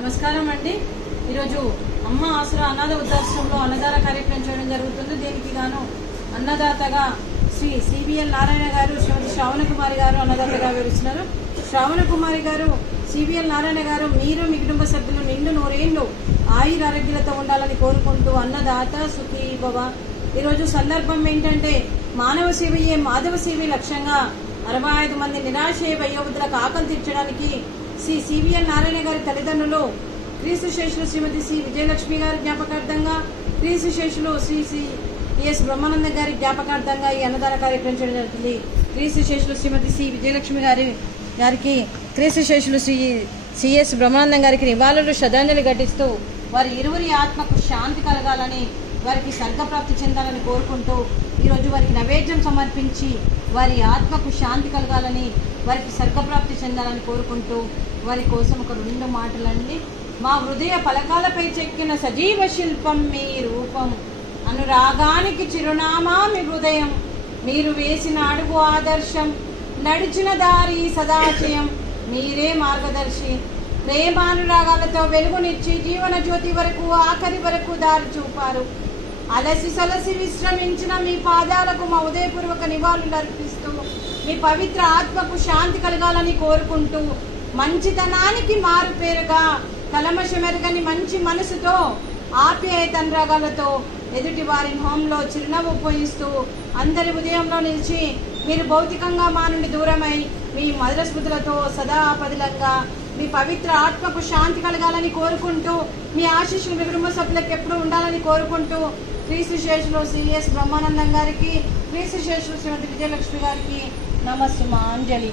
నమస్కారం అండి. ఈరోజు అమ్మ ఆసరా అనాథ వృద్ధాశ్రమంలో అన్నదాన కార్యక్రమం చేయడం జరుగుతుంది. దీనికి గాను అన్నదాతగా శ్రీ సిబిఎల్ నారాయణ గారు, శ్రీమతి శ్రావణ కుమారి గారు అన్నదాతగా వివరిస్తున్నారు. శ్రావణ కుమారి గారు, సిబిఎల్ నారాయణ గారు, మీరు మీ కుటుంబ సభ్యులు నిండు నూరేళ్లు ఆయుర ఆరోగ్యాలతో ఉండాలని కోరుకుంటూ అన్నదాత సుఖీ భవ. ఈరోజు సందర్భం ఏంటంటే మానవ సేవయే మాధవ సేవ లక్ష్యంగా 65 మంది నిరాశయ వయోవృద్ధులకు ఆకలి తీర్చడానికి శ్రీ సిబిఎల్ నారాయణ గారి తల్లిదండ్రులు క్రీస్తు శేషులు శ్రీమతి సి విజయలక్ష్మి గారి జ్ఞాపకార్థంగా, క్రీస్తు శేషులు శ్రీ ఎస్ బ్రహ్మానంద గారి జ్ఞాపకార్థంగా ఈ అన్నదాన కార్యక్రమం చేయడం జరుగుతుంది. క్రీస్తు శేషులు శ్రీమతి సి విజయలక్ష్మి గారికి క్రీస్తు శేషులు శ్రీ సిఎస్ బ్రహ్మానందం గారికి నివాళులు శ్రద్ధాంజలి ఘటిస్తూ వారి ఇరువురి ఆత్మకు శాంతి కలగాలని, వారికి స్వర్గప్రాప్తి చెందాలని కోరుకుంటూ ఈరోజు వారికి నైవేద్యం సమర్పించి వారి ఆత్మకు శాంతి కలగాలని, వారికి స్వర్గప్రాప్తి చెందాలని కోరుకుంటూ వారి కోసం ఒక 2 మాటలండి. మా హృదయ పలకాలపై చెక్కిన సజీవ శిల్పం మీ రూపం, అనురాగానికి చిరునామా మీ హృదయం, మీరు వేసిన అడుగు ఆదర్శం, నడిచిన దారి సదాశయం, మీరే మార్గదర్శి, ప్రేమానురాగాలతో వెలుగునిచ్చి జీవన జ్యోతి వరకు ఆఖరి వరకు దారి చూపారు. అలసి సలసి విశ్రమించిన మీ పాదాలకు మా ఉదయపూర్వక నివాళులు అర్పిస్తూ మీ పవిత్ర ఆత్మకు శాంతి కలగాలని కోరుకుంటూ మంచితనానికి మారు పేరుగా కలమషమెరగని మంచి మనసుతో ఆప్యాయత అనురాగాలతో ఎదుటి వారి మొహంలో చిరునవ్వు పోయిస్తూ అందరి ఉదయంలో నిలిచి మీరు భౌతికంగా మా నుండి దూరమై మీ మధుర స్మృతులతో సదా పదిలంగా మీ పవిత్ర ఆత్మకు శాంతి కలగాలని కోరుకుంటూ మీ ఆశీస్సులు మీ కుటుంబ సభ్యులకు ఎప్పుడు ఉండాలని కోరుకుంటూ క్రీస్తు శేషులు సిఎస్ బ్రహ్మానందం గారికి, క్రీస్తు శేషులు శ్రీమతి విజయలక్ష్మి గారికి నమస్సుమాంజలి.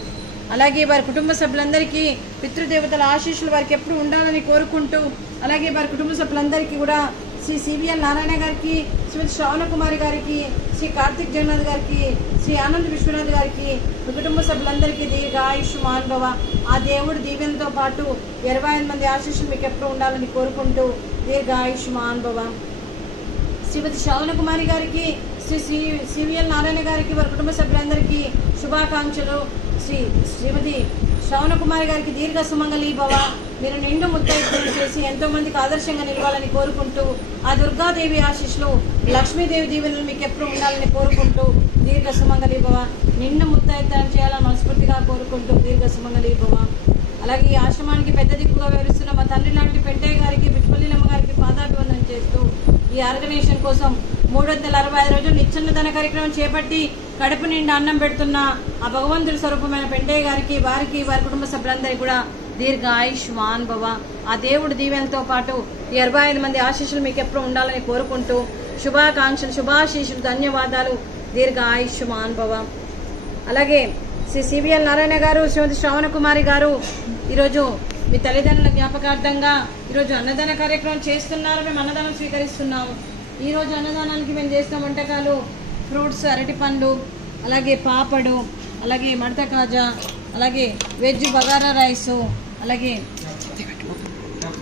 అలాగే వారి కుటుంబ సభ్యులందరికీ పితృదేవతల ఆశీస్సులు వారికి ఎప్పుడు ఉండాలని కోరుకుంటూ, అలాగే వారి కుటుంబ సభ్యులందరికీ కూడా శ్రీ సిబిఎల్ నారాయణ గారికి, శ్రీమతి శ్రావణ కుమారి గారికి, శ్రీ కార్తిక్ జగన్నాథ్ గారికి, శ్రీ ఆనంద్ విశ్వనాథ్ గారికి, మీ కుటుంబ సభ్యులందరికీ దీర్ఘ ఆయుష్మాన్ భవ. ఆ దేవుడు దీవెనతో పాటు 25 మంది ఆశీస్సులు మీకు ఎప్పుడు ఉండాలని కోరుకుంటూ దీర్ఘ ఆయుష్మాన్ భవ. శ్రీమతి శ్రావణ కుమారి గారికి, శ్రీ సిబిఎల్ నారాయణ గారికి, వారి కుటుంబ సభ్యులందరికీ శుభాకాంక్షలు. శ్రీమతి శ్రావణ కుమారి గారికి దీర్ఘ సుమంగళి భవ. మీరు నిండు ముత్తైదులు చేసి ఎంతో మందికి ఆదర్శంగా నిలవాలని కోరుకుంటూ ఆ దుర్గాదేవి ఆశీస్సులు, లక్ష్మీదేవి దీవెనలు మీకు ఎప్పుడు ఉండాలని కోరుకుంటూ దీర్ఘ సుమంగళి భవ. నిండు ముత్తైదులు చేయాలని మనస్ఫూర్తిగా కోరుకుంటూ దీర్ఘ సుమంగళి భవ. అలాగే ఈ ఆశ్రమానికి పెద్ద దిక్కుగా వివరిస్తున్న మా తండ్రి లాంటి పెంటయ్య గారికి, బిట్పల్లిలమ్మ గారికి పాదాభివందనం చేస్తూ ఈ ఆర్గనైజేషన్ కోసం 365 రోజులు నిత్యన్నదాన కార్యక్రమం చేపట్టి కడుపు నిండా అన్నం పెడుతున్న ఆ భగవంతుడి స్వరూపమైన పెంటయ్య గారికి, వారికి, వారి కుటుంబ సభ్యులందరికీ కూడా దీర్ఘ ఆయుష్మాన్ భవ. ఆ దేవుడి దీవెనతో పాటు ఈ 25 మంది ఆశీస్సులు మీకు ఎప్పుడు ఉండాలని కోరుకుంటూ శుభాకాంక్షలు, శుభాశీస్సులు, ధన్యవాదాలు, దీర్ఘ ఆయుష్మాన్ భవ. అలాగే శ్రీ సిబిఎల్ నారాయణ గారు, శ్రీమతి శ్రావణ కుమారి గారు ఈరోజు మీ తల్లిదండ్రుల జ్ఞాపకార్థంగా ఈరోజు అన్నదాన కార్యక్రమం చేస్తున్నారు. మేము అన్నదానం స్వీకరిస్తున్నాము. ఈరోజు అన్నదానానికి మేము చేసిన వంటకాలు ఫ్రూట్స్, అరటిపండ్లు, అలాగే పాపడు, అలాగే మడత కాజా, అలాగే వెజ్ బగారా రైసు, అలాగే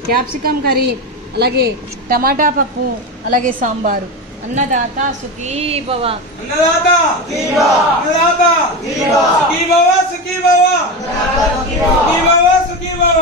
క్యాప్సికమ్ కర్రీ, అలాగే టమాటా పప్పు, అలాగే సాంబారు. అన్నదాత సుఖీ భవ. అన్నదాత అన్నదాత సుఖీ భవ, సుఖీ భవ, సుఖీ భవ, సుఖీ భవ.